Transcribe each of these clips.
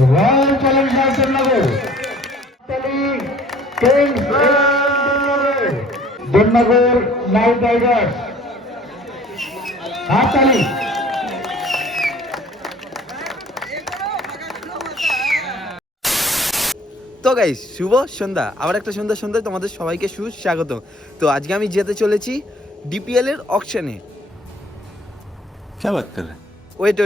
Royal Challengers নগর Debnagar night Riders হাততালি। তো guys, শুভ সন্ধ্যা, আবার একটা সন্ধ্যায় তোমাদের সবাইকে সুস্বাগত। তো আজকে আমি যেতে চলেছি ডিপিএল এর অকশনে। ওয়েট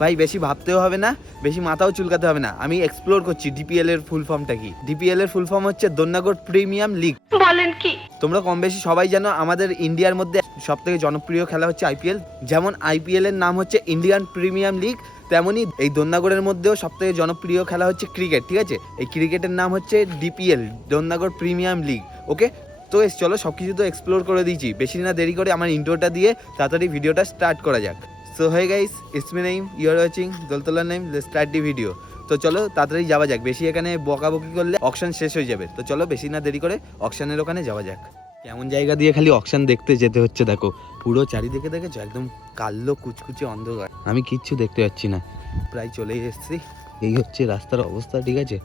ভাই, বেশি ভাবতেও হবে না, বেশি মাথাও চুলকাতে হবে না। আমি এক্সপ্লোর করছি ডিপিএল এর ফুল ফর্মটা কি। ডিপিএল এর ফুল ফর্ম হচ্ছে দন্নাগড় প্রিমিয়াম লিগ। বলেন কি? তোমরা কম বেশি সবাই জানো আমাদের ইন্ডিয়ার মধ্যে সবথেকে জনপ্রিয় খেলা হচ্ছে আইপিএল। যেমন আইপিএল এর নাম হচ্ছে ইন্ডিয়ান প্রিমিয়াম লিগ, তেমনই এই দন্নাগড়ের মধ্যেও সবথেকে জনপ্রিয় খেলা হচ্ছে ক্রিকেট। ঠিক আছে, এই ক্রিকেটের নাম হচ্ছে ডিপিএল, দন্নাগড় প্রিমিয়াম লিগ। ওকে, তো চলো সবকিছু তো এক্সপ্লোর করে দিয়েছি, বেশি না দেরি করে আমার ইন্ট্রোটা দিয়ে তাড়াতাড়ি ভিডিওটা স্টার্ট করা যাক। So hey guys, it's me Naim, you are watching Doltola Naim, let's start the video. তো চলো তাড়াতাড়ি যাওয়া যাক, বেশি এখানে বকাবকি করলে অকশন শেষ হয়ে যাবে। তো চলো বেশি না দেরি করে অকশনের ওখানে যাওয়া যাক। কেমন জায়গা দিয়ে খালি অকশন দেখতে যেতে হচ্ছে, দেখো পুরো চারিদিকে দেখেছো, একদম কালো কুচকুচে অন্ধকার, আমি কিচ্ছু দেখতে পাচ্ছি না। প্রায় চলেই এসেছি, এই হচ্ছে রাস্তার অবস্থা। ঠিক আছে,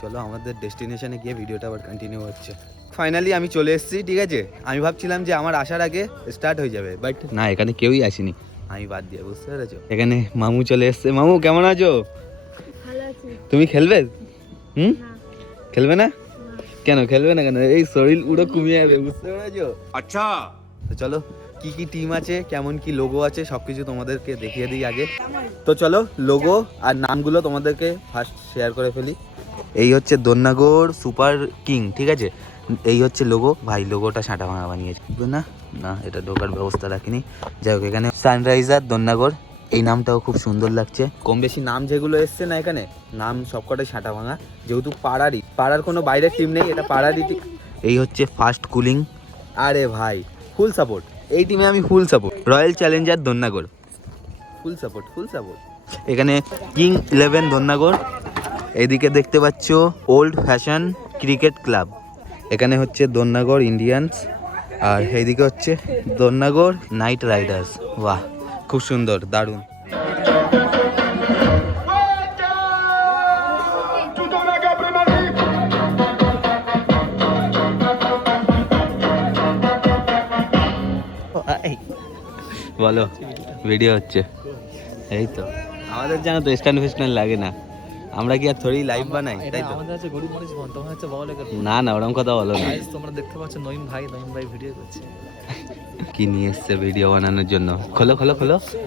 চলো আমাদের ডেস্টিনেশনে গিয়ে ভিডিওটা আবার কন্টিনিউ হচ্ছে। ফাইনালি আমি চলে এসেছি। ঠিক আছে, আমি ভাবছিলাম যে আমার আসার আগে স্টার্ট হয়ে যাবে, বাট না, এখানে কেউই আসেনি, আমি বাদ দিয়ে, বুঝতে পেরেছো? এখানে মামু চলে এসছে। মামু কেমন আছো? তুমি খেলবে? খেলবে না? কেন খেলবে না? কেন? এই শরীর পুরো কমিয়ে যাবে, বুঝতে পেরেছো? আচ্ছা, তো চলো কি কি টিম আছে, কেমন কি লোগো আছে, সবকিছু তোমাদেরকে দেখিয়ে দিই আগে। তো চলো লোগো আর নামগুলো তোমাদেরকে ফার্স্ট শেয়ার করে ফেলি। এই হচ্ছে দন্নাগড় সুপার কিং। ঠিক আছে, এই হচ্ছে লোগো। ভাই লোগোটা সাঁটা ভাঙা বানিয়েছে না, না এটা ঢোকার ব্যবস্থা রাখিনি। যাই হোক, এখানে সানরাইজার দন্নাগড়, এই নামটাও খুব সুন্দর লাগছে। কম বেশি নাম যেগুলো এসছে না এখানে, নাম সবকটাই সাঁটা ভাঙা, যেহেতু পাড়ার কোনো বাইরের টিম নেই, এটা পাড়ারই টিম। এই হচ্ছে ফার্স্ট কুলিং। আরে ভাই ফুল সাপোর্ট, এই টিমে আমি ফুল সাপোর্ট। রয়্যাল চ্যালেঞ্জার দন্নাগড়, ফুল সাপোর্ট। এখানে কিং 11 দন্নাগড়। এইদিকে দেখতে পাচ্ছ ওল্ড ফ্যাশন ক্রিকেট ক্লাব। এখানে হচ্ছে দন্নাগড় ইন্ডিয়ান্স, আর এইদিকে হচ্ছে দন্নাগড় নাইট রাইডার্স। বাহ, খুব সুন্দর, দারুণ। বলো, ভিডিও হচ্ছে? এই তো, আমাদের জানো তো স্ট্যান্ড ফেস্ট্যান্ড লাগে না, আমরা কি আর থোড়ি লাইভ বানাই, তাই তো? আমাদের হচ্ছে গরিব মানুষ, তোমার হচ্ছে বড় লোকের। না না, ওরকম কথা বলো না। তোমরা দেখতে পাচ্ছ নঈম ভাই ভিডিও করছে। কি নিয়ে এসছে ভিডিও বানানোর জন্য? খোলো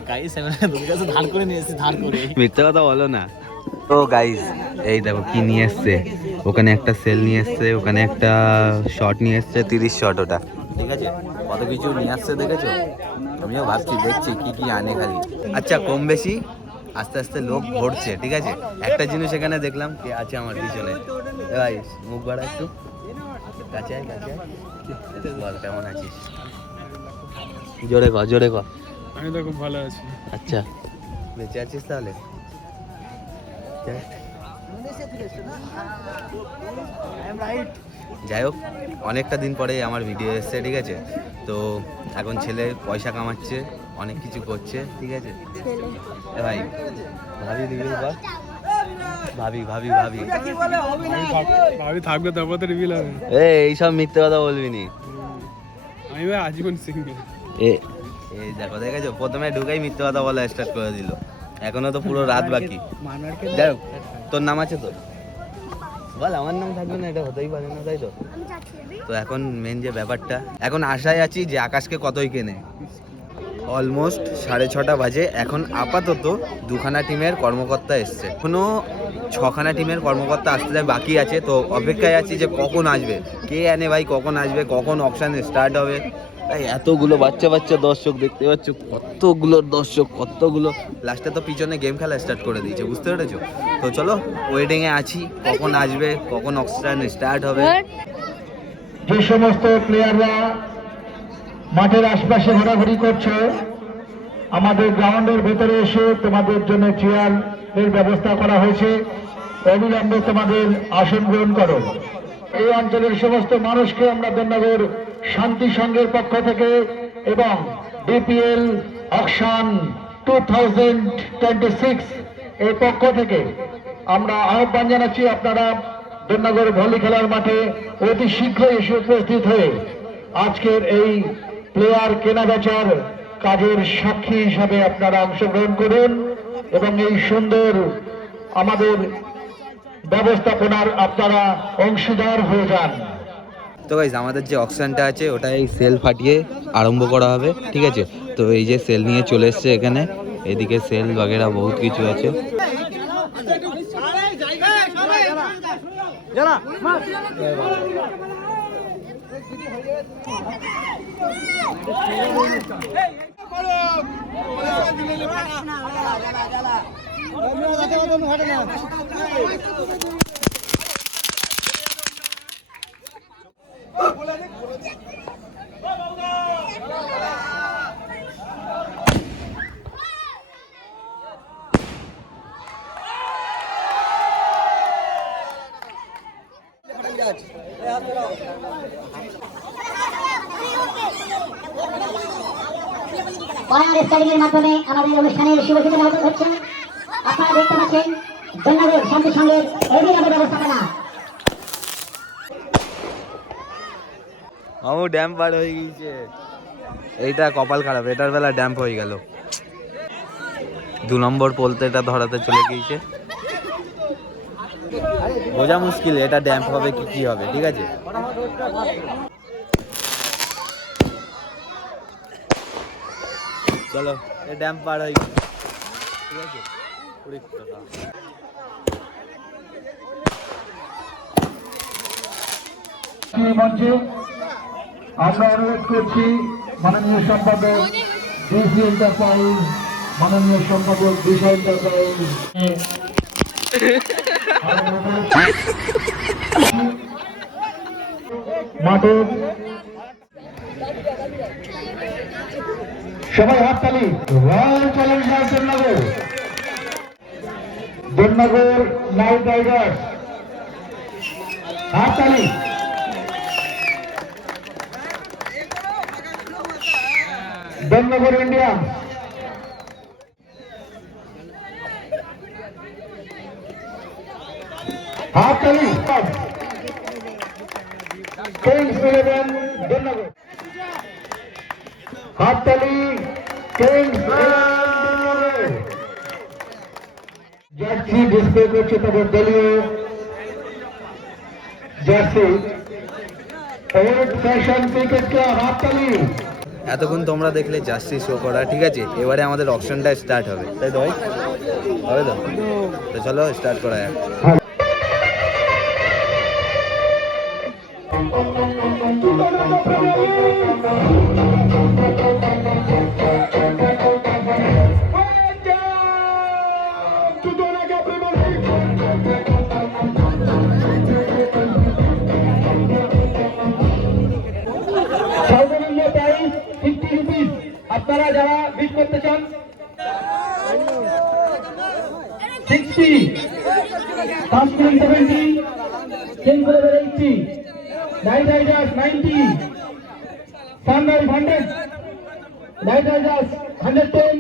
গাইস, আমি দুটো কাছে ধার করে নিয়ে এসেছি, ধার করে। মিথ্যে কথা বলো না। তো গাইস, এই দেখো কি নিয়ে এসছে। ওখানে একটা সেল নিয়ে এসছে, ওখানে একটা শট নিয়ে এসছে, 30 শট ওটা। ঠিক আছে, কত কিছু নিয়ে আসছে দেখেছো? আমিও ভাবছি, দেখছি কি কি আনে খালি। আচ্ছা, কম বেশি আস্তে আস্তে লোক ভরছে। ঠিক আছে, একটা জিনিস এখানে দেখলাম, কে আছে আমার পিছনে? ভাই মুখ বাড়া একটু, কাছে আয়। বল কেমন আছিস? জোরে কর। আমি তো খুব ভালো আছি। আচ্ছা, বেঁচে আছিস তাহলে? যাই হোক, অনেকটা দিন পরে আমার ভিডিও এসছে। ঠিক আছে, তো এখন ছেলে পয়সা কামাচ্ছে, অনেক কিছু করছে। ঠিক আছে ভাই, ভাবি রিভিউ কর। ভাবি থাকবে, তারপর তো রিভিল হবে। এইসব মিথ্যে কথা বলবি নি। আমি ভাই আজীবন সিঙ্গেল। এই দেখেছো, প্রথমে ঢুকেই মিথ্যে কথা বলা স্টার্ট করে দিল। এখনো তো পুরো রাত বাকি। যাই হোক, তোর নাম আছে তো বল, আমার নাম থাকবে না, এটা হতেই পারে না, তাই তো? তো এখন মেন যে ব্যাপারটা, এখন আশায় আছি যে আকাশকে কতই কেনে। অলমোস্ট 6:30 বাজে। এখন আপাতত 2খানা টিমের কর্মকর্তা এসছে, এখনো 6খানা টিমের কর্মকর্তা আসতে বাকি আছে। তো অপেক্ষায় আছি যে কখন আসবে, কে আনে ভাই, কখন আসবে, কখন অকশন স্টার্ট হবে। তাই এতগুলো বাচ্চা দর্শক দেখতে পাচ্ছ, কতগুলো লাস্টে তো পিছনে গেম খেলা স্টার্ট করে দিয়েছে, বুঝতে পেরেছো? তো চলো ওয়েটিংয়ে আছি, কখন আসবে, কখন অকশন স্টার্ট হবে। যে সমস্ত প্লেয়াররা মাঠের আশপাশে ঘোরাঘুরি করছে, আমাদের গ্রাউন্ডের ভেতরে এসে তোমাদের জন্য চেয়ারের ব্যবস্থা করা হয়েছে। অবিলম্বে তোমাদের আসন গ্রহণ করো। এই অঞ্চলের সমস্ত মানুষকে আমরা দন্নাগড় শান্তি সংঘের পক্ষ থেকে এবং ডিপিএল অকশন 2026 এর পক্ষ থেকে আমরা আহ্বান জানাচ্ছি আপনারা দন্যাগড় ভলি খেলার মাঠে অতি শীঘ্রই এসে উপস্থিত হয়ে আজকের এই প্লেয়ার কেনাবেচার কাজের সাক্ষী হিসাবে আপনারা অংশগ্রহণ করুন এবং এই সুন্দর আমাদের ব্যবস্থাপনার আপনারা অংশীদার হয়ে যান। তো গাইজ আমাদের যে অকশনটা আছে ওটা এই সেল ফাটিয়ে আরম্ভ করা হবে, ঠিক আছে? তো এই যে সেল নিয়ে চলে এসছে এখানে, এদিকে সেল বাগেরা বহুত কিছু আছে। পায়ার স্টাইলিং এর মাধ্যমে আমাদের অনুষ্ঠানের শুভ সূচনা হচ্ছে। আপনারা দেখতে পাচ্ছেন দন্যাগড় শান্তি সংঘের এভিরামের ব্যবস্থাপনা। ও ড্যাম্প বার হয়ে গিয়েছে, এইটা কপাল খারাপ, এটার বেলা ড্যাম্প হয়ে গেল। 2 নম্বর পোলতে এটা ধরাতে চলে গিয়েছে, বোঝা মুশকিল এটা ড্যাম্প হবে কি হবে, ঠিক আছে? চলো এ ড্যাম্প পার হয়ে গেছে, ঠিক আছে? মঞ্চে আমরা অনুরোধ করছি মাননীয় সম্পাদক ডিসি এন্টারপ্রাইজ, মাননীয় সম্পাদক দিশা এন্টারপ্রাইজ মাঠের সবাই হাততালি। রয়্যাল চ্যালেঞ্জার্স দন্যাগড় নাইট রাইডার্স হাততালি। দন্যাগড় ইন্ডিয়ান্স হাততালি। কিংস 11 দন্যাগড় হাততালি। কিংস 11 জার্সি ডিসপ্লে করছে তাদের দলীয় jersey. Old fashion cricket club হাততালি। এতক্ষণ তোমরা দেখলে জার্সি শো করা, ঠিক আছে? এবারে আমাদের অকশনটা স্টার্ট হবে, তাই তো ভাই? হবে তো? তো চলো স্টার্ট করা যাক। সর্বনিম্ন প্রাইস 50 রুপিস। আপনারা যারা বিট করতে চান 60, customer 70, kings 80, knight riders 90, sunrise 100, knight riders 110,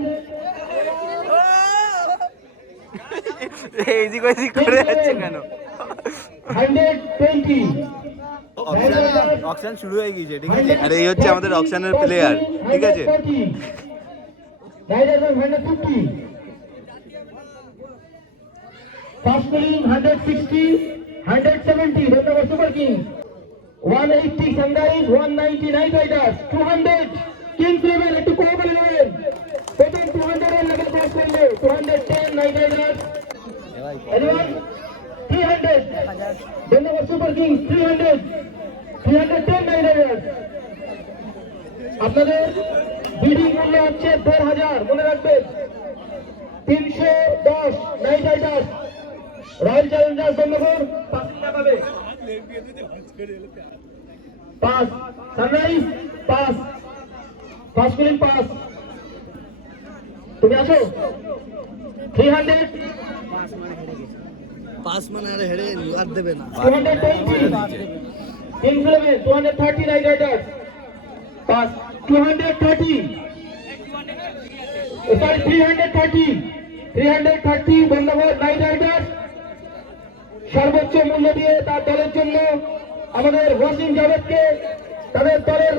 এইদিক ওইদিক করে যাচ্ছে কেন? 120, অকশন শুরু হয়ে গিয়েছে, ঠিক আছে? আর এই হচ্ছে আমাদের অকশনের প্লেয়ার, ঠিক আছে? Riders 150, Fastling 160, 170, Dhannagar Super Kings, 180 Sunrise, 190 Night Riders, 200 Kings level, একটু কমে নেবেন, প্রথম 200 এর লেভেল পাস করলে 210 Night Riders, everyone 300 Dhannagar Super Kings, 300, 310 Night Riders। আপনাদের বিডিং মূল্য হচ্ছে 1500, মনে রাখবেন। 310 Night Riders, রয়্যাল চ্যালেঞ্জার্স দন্যাগড় 5 পাবে, 5 সানরাইজ 5, ফাস্টলিং 5। তুমি আছো 300, পাস মানে আরে হেরে আর দেবে না। 220 কিংস 11, 230 নাইট রাইডার্স 5, 230, সরি 330 দন্যাগড় নাইট রাইডার্স সর্বোচ্চ মূল্য দিয়ে তার দলের জন্য আমাদের ওয়াসিম জাভেদকে তাদের দলের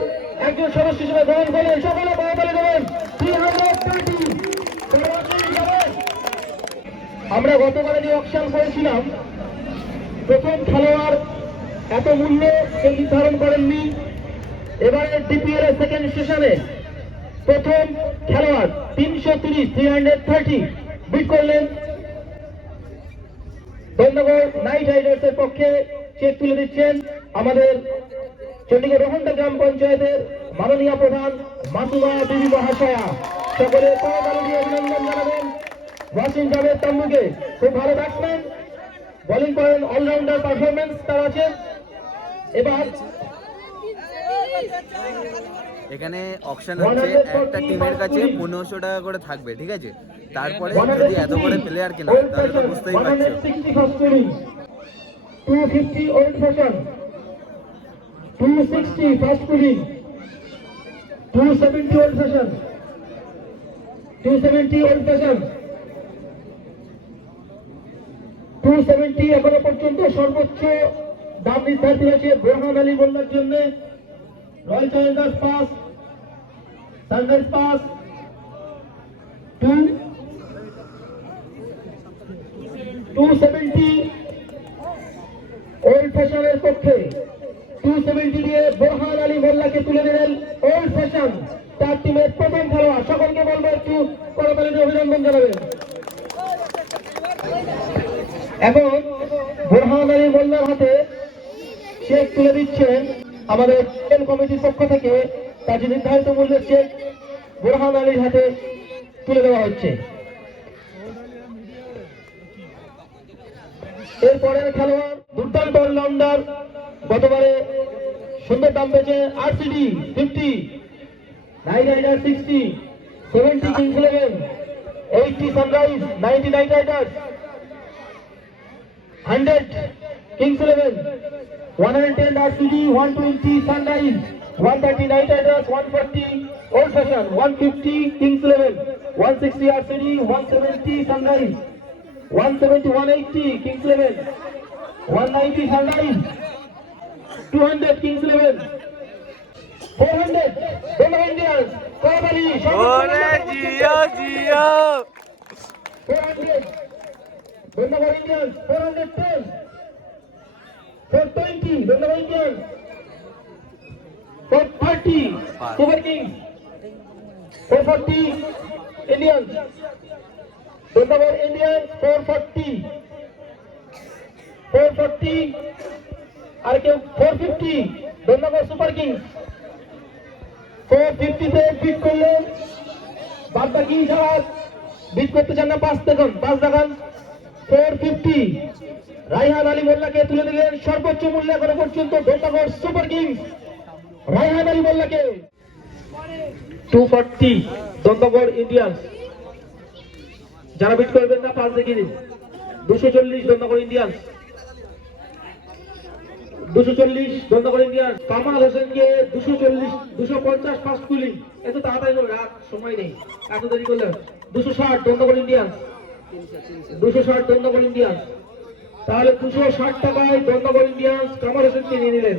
একজন সদস্য হিসেবে গ্রহণ করলেন। সকলে বলে দেবেন 330 ওয়াসিম জাভেদ। আমরা গতকালে যে অকশন করেছিলাম, প্রথম খেলোয়াড় এত মূল্য কেউ নির্ধারণ করেননি। এবারে ডিপিএল এর সেকেন্ড সেশনে প্রথম খেলোয়াড় 330 বিট করলেন। ধন্যবাদ। নাইট রাইডার্সের পক্ষে চেক তুলে দিচ্ছেন আমাদের চণ্ডীগড় রোহনটা গ্রাম পঞ্চায়েতের মাননীয় প্রধান মাসুমা দেবী মহাশয়া। সকলে করতালি দিয়ে অভিনন্দন জানাবেন ওয়াসিম জাভেদ তাম্বুকে। খুব ভালো ব্যাটসম্যান, বোলিং করেন, অলরাউন্ডার পারফরমেন্স তার আছে। এবার এখানে অকশন হচ্ছে একটা টিমের কাছে 1500 টাকা করে থাকবে, ঠিক আছে? তারপরে যদি এত করে প্লেয়ার কেনা তাহলে তো বুঝতেই পারছো। 250 old fashion, 260 fast pulling, 270 old fashion, 270 old fashion, 270 এখনো পর্যন্ত সর্বোচ্চ দাম নির্ধারিত হয়েছে বোরহান আলী মোল্লার জন্য। Royal Challengers pass, sunrise pass 270 old ফ্যাশনের পক্ষে 270 দিয়ে বোরহান আলী মোল্লাকে তুলে দিলেন ওল্ড ফ্যাশন তার টিমের প্রথম খেলোয়াড়। সকলকে বলবো একটু করতালি দিয়ে অভিনন্দন জানাবেন। এখন বোরহান আলী মোল্লার হাতে চেক তুলে দিচ্ছেন আমাদের খেল কমিটির পক্ষ থেকে। তার যে নির্ধারিত মূল্যের চেক বোরহান আলীর হাতে তুলে দেওয়া হচ্ছে। এরপরের খেলোয়াড় দুর্দান্ত অলরাউন্ডার, গতবারে সুন্দর দাম পেয়েছে RCD 50, Knight Rider 60, 70 Kings 11, 80 Sunrise, 90 Knight Riders, 100 Kings 11, 110 RCD, 120 Sunrise, 130 Knight Riders, 140 old fashion, 150 Kings 11, 160 RCD, 170 Sunrise, 170 180 Kings 11, 190 Sunrise, 200 Kings 11, 400 Bengal Indians করবালি ওরে জিও জিও 400 Bengal Indians, 410, 420 Bengal Indians, 430 Super Kings, 440 Indians, Bengal Indians 440 আর কেউ 450 বেঙ্গল সুপার কিংস। 450 তে বিট করলেন, বাদ বাকি যারা বিট করতে চান না 5 দেখান 450 রায়হান আলী মোল্লাকে তুলে দিলেন সর্বোচ্চ মূল্য এখনো পর্যন্ত ধন্যবাদ সুপার কিংস রায়হান আলী মোল্লাকে। 240 দন্তগড় ইন্ডিয়ান্স, যারা বিট করবেন না 5 দেখিয়ে দিন। 240 দন্তগড় ইন্ডিয়ান্স, 240 দন্তগড় ইন্ডিয়ান্স। কামাল হোসেনকে 240 250 ফাস্ট কুলিং। এত তাড়াতাড়ি করে রাত সময় নেই, এত দেরি করলে। 260 দন্তগড় ইন্ডিয়ান্স, 260 দন্তগড় ইন্ডিয়ান্স। তাহলে 260 টাকায় দন্তগড় ইন্ডিয়ান্স কামাল হোসেনকে নিয়ে নিলেন।